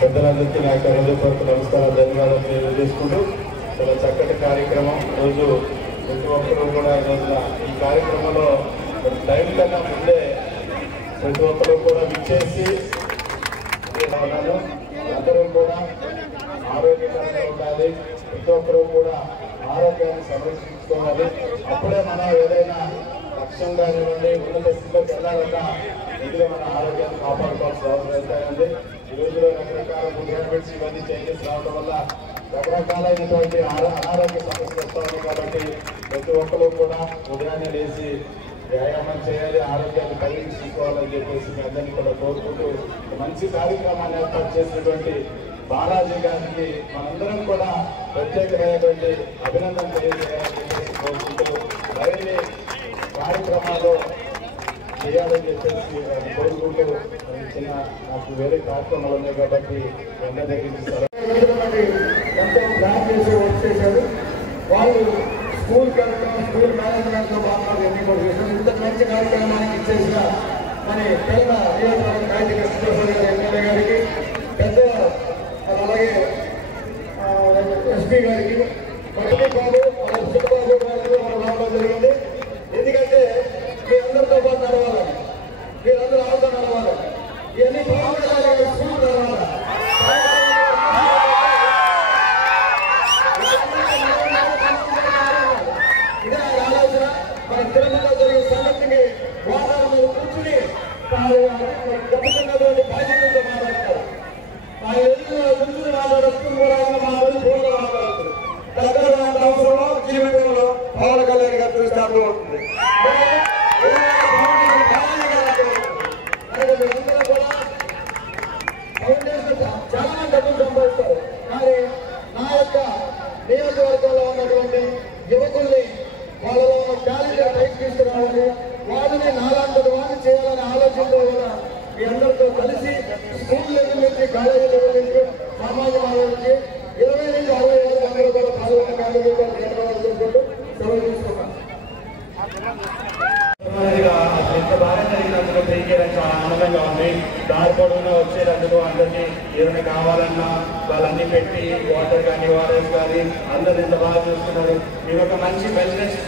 పెద్దలందరికీ నా యొక్క హృదయపూర్వక నమస్కారాలు ధన్యవాదాలు తెలియజేసుకుంటూ చాలా చక్కటి కార్యక్రమం. ఈరోజు ప్రతి ఒక్కరూ కూడా ఈరోజున ఈ కార్యక్రమంలో టైం కన్నా ముందే ప్రతి ఒక్కరూ కూడా విచ్చేసి అందరూ కూడా ఆరోగ్యకరంగా ఉండాలి. ప్రతి ఒక్కరూ కూడా ఆరోగ్యాన్ని సంరక్షించుకోవాలి. అప్పుడే మనం ఏదైనా లక్ష్యం కానివ్వండి ఉన్నత స్థితిలోకి వెళ్ళాలన్నా ఇందులో మన ఆరోగ్యాన్ని కాపాడుకోవాల్సిన అవసరం ఎంతైంది. ఈ రోజులో రకరకాల ఫుడ్ హ్యాబిట్స్ ఇవన్నీ చేంజెస్ రావడం వల్ల రకరకాలైనటువంటి అనారోగ్య సమస్యలు వస్తూ ఉన్నాయి. కాబట్టి ప్రతి ఒక్కరూ కూడా ఉదయాన్నే లేచి వ్యాయామం చేయాలి, ఆరోగ్యాన్ని పరీక్షించుకోవాలని చెప్పేసి మీ అందరినీ కూడా కోరుకుంటూ మంచి కార్యక్రమాన్ని ఏర్పాటు చేసినటువంటి బాలాజీ గారికి మనందరం కూడా ప్రత్యేకమైనటువంటి అభినందన తెలియజేయాలని చెప్పేసి కోరుకుంటూ మరిన్ని కార్యక్రమాల్లో చేయాలని చెప్పేసి కోరుకుంటూ చిన్న నాకు వేరే కార్యక్రమాలు ఉన్నాయి కాబట్టి వెంటనే దగ్గర ఎంతో ప్లాన్ చేసి వర్క్ చేశారు. వాళ్ళు స్కూల్కి వెళ్ళడం, స్కూల్ మేనేజ్మెంట్తో బాగా ఎన్ని కూడా చేశారు. ఇంత మంచి కార్యక్రమానికి ఇచ్చేసిన మన తెలంగాణ నియోజకవర్గం కాయతి కృష్ణప్రసాద్ గారి ఎమ్మెల్యే గారికి, పెద్ద అలాగే ఎస్పీ గారికి, బాబు చిన్నబాబు గారికి మనం రావడం జరిగింది. ఎందుకంటే మీరందరితో పాటు నడవాలి, మీరందరూ ఆవుతో నడవాలి, ఇవన్నీ బాగుండాలి, స్కూల్ నడవాలి. ఇదే ఆలోచన. మన తిరుమలలో జరిగే సంగతికి వాహనాల మీద కూర్చుని గొప్పటువంటి బాధ్యతలతో మాట్లాడతారు. ఆ ఎదురు మాట్లాడటం కూడా మాట్లాడి ఫోన్లో మాట్లాడుతుంది. దగ్గర అవసరంలో జీవితంలో పవన్ కళ్యాణ్ గారు చూస్తే అర్థమవుతుంది. చాలా మంది డబ్బులు సంపాదిస్తారు. కానీ నా యొక్క నియోజకవర్గంలో ఉన్నటువంటి యువకుల్ని వాళ్ళలో ఉన్న టాలెంట్ పైకి తీసుకురావాలి, వాళ్ళని నాలాంటి వాళ్ళు చేయాలనే ఆలోచనతో కూడా మీ అందరితో కలిసి స్కూల్ లెవెల్ నుంచి కాలేజీ లెవెల్ నుంచి సామాజిక మానవ నుంచి 20 నుంచి 60 ఏళ్ళ అందరూ కూడా పాల్గొన్న కార్యక్రమాలు ధన్యవాదాలు చేసుకుంటూ సెలవు తీసుకున్నాను. ఎంత బాగా జరిగినందుకు తెలియజేయడం చాలా ఆనందంగా ఉంది. దారి పొడవునా వచ్చేటందుకు అందరికీ ఏమైనా కావాలన్నా వాళ్ళన్నీ పెట్టి వాటర్ కానీ ఓఆర్ఎస్ కానీ అందరూ ఇంత బాగా చూస్తున్నారు. మీరు ఒక మంచి బిజినెస్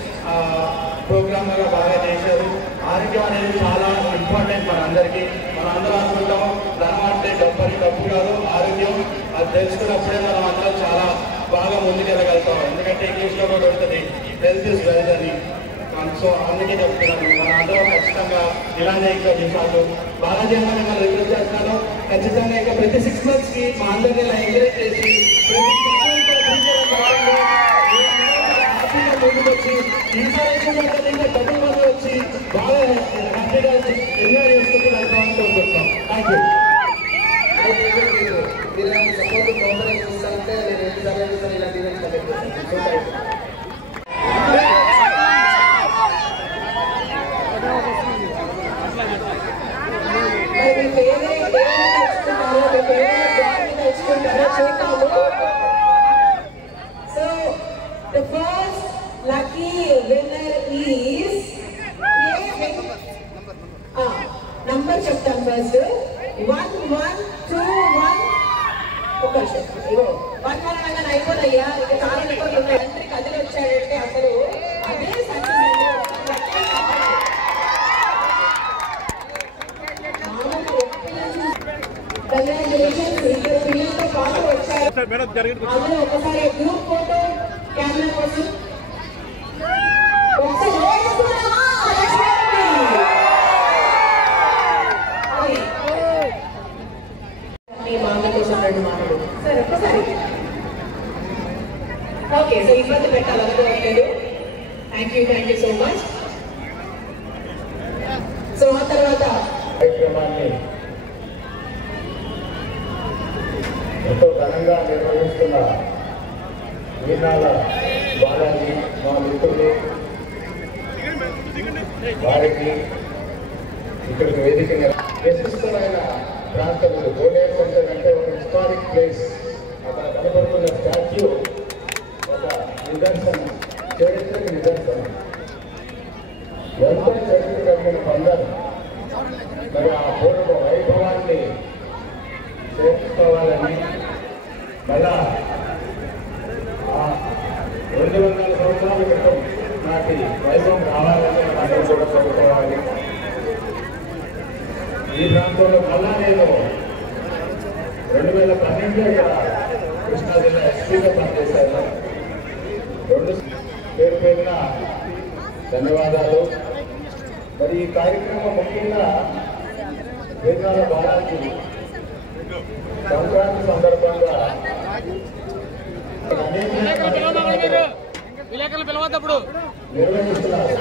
ప్రోగ్రామ్ లాగా బాగా చేశారు. ఆరోగ్యం అనేది చాలా ఇంపార్టెంట్ మన అందరికీ. మనం అందరం అనుకుంటాం ధనం అంటే డబ్బు కాదు, ఆరోగ్యం. అది తెలుసుకున్నప్పుడే మనం అందరం చాలా బాగా ముందుకెళ్ళగలుగుతాం. ఎందుకంటే ఇంగ్లీష్లో కూడా ఉంటుంది హెల్త్ ఇస్ వెల్త్ అని. సో అందుకే చెప్తున్నాను, మన అందరం ఖచ్చితంగా ఇలానే ఇంకా చేశారు. బాలాజీ అమ్మని మనం రిక్వెస్ట్ చేస్తున్నాను, ఖచ్చితంగా ఇంకా ప్రతి 6 monthsకి మా అందరినీ ఇలా ఎంకరేజ్ చేసి ముందుకొచ్చి ఇన్స్పిరేషన్ ఇంకా డబ్బుల మంది వచ్చి బాగా హ్యాపీగా ఎంజాయ్ చేసుకుంటూ వెళ్తామని కోరుకుంటున్నాం. Thank you. మీరు సపోర్ట్ కాంపరేట్ చేస్తారంటే నేను ఎన్నిసార్లు ఇలాంటి ఈవెంట్స్ కండక్ట్ చేస్తాను. So the first lucky winner is number చెప్తాం ఫస్ట్ 1121. ఒక ఇగో 11 అయిపోదయ్యా, ఇక చాలా నెంబర్లు ఉన్నాయి. ఎంట్రీ కదిలి వచ్చాడంటే అసలు అదే సక్సెస్. పిల్లలతో పాటు వచ్చారు. అందులో ఒకసారి గ్రూప్ ఫోటో కెమెరా కోసం మీ మామ కోసం 2 మాటలు సార్ ఒక్కసారి. ఓకే, సో ఇబ్బంది పెట్టాలనుకోవట్లేదు. Thank you so much. So ఆ తర్వాత కార్యక్రమాన్ని ఎంతో ఘనంగా నిర్వహిస్తున్న వీణాల బాలాజీ మా మిత్రులు, వారికి ఇక్కడికి వేదిక విశిష్టమైన ప్రాంతంలో గోల్డెన్ సెంటర్ అంటే ఒక హిస్టారిక్ ప్లేస్. అక్కడ కనబడుతున్న స్టాచ్యూ ఒక నిదర్శనం, చరిత్రకి నిదర్శనం. ఎంతో చరిత్ర కలిగిన బంధం. మరి ఆ పూర్వ వైభవాన్ని చేర్చుకోవాలని మళ్ళా 200 సంవత్సరాల క్రితం నాటి వైభవం రావాలంటే అందరూ కూడా చదువుకోవాలి. ఈ ప్రాంతంలో మళ్ళా నేను 2012లో ఇక్కడ కృష్ణా జిల్లా ఎస్పీగా పనిచేశాను. పేరు పేరున ధన్యవాదాలు. మరి ఈ కార్యక్రమం ముఖ్యంగా వేదాల బాలాజీ సంక్రాంతి సందర్భంగా విలేకరులు పిలవద్దప్పుడు నిర్వహిస్తున్నారు.